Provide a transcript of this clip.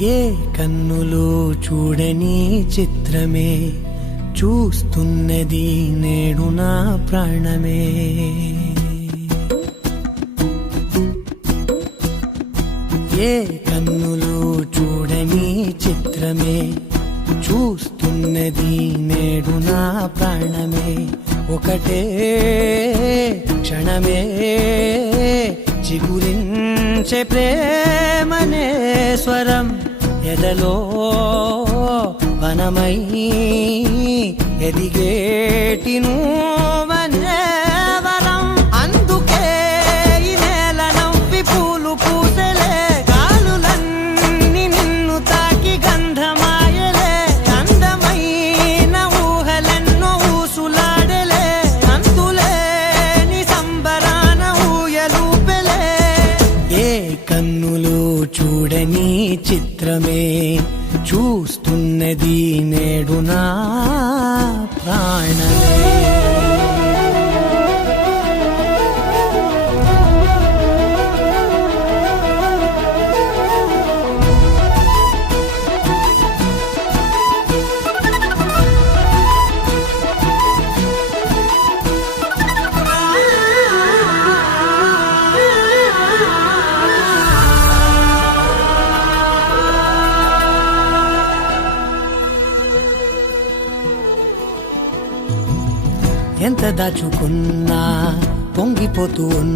ఏ కన్నులు చూడని చిత్రమే చూస్తున్నది నేడు నా ప్రాణమే. ఏ కన్నులు చూడని చిత్రమే చూస్తున్నది నేడు నా ప్రాణమే. ఒకటే క్షణమే చిగురించే ప్రేమనే స్వరం ఎదలో వనమై ఎదిగేటి నువ్వనే వరం. అందుకే ఈ నేల నవ్వి పూలు పూసెలే, గాలులన్నీ నిన్ను తాకి గంధమాయలే. అందమైన ఊహలెన్నో ఊసులాడలే, అంతులేని సంబరాన ఊయలూపెలే. ఏ కన్నులు చూడని చిత్రమే చూస్తున్నది నేడు నా ప్రాణమే. ఎంత దాచుకున్నా పొంగిపోతూ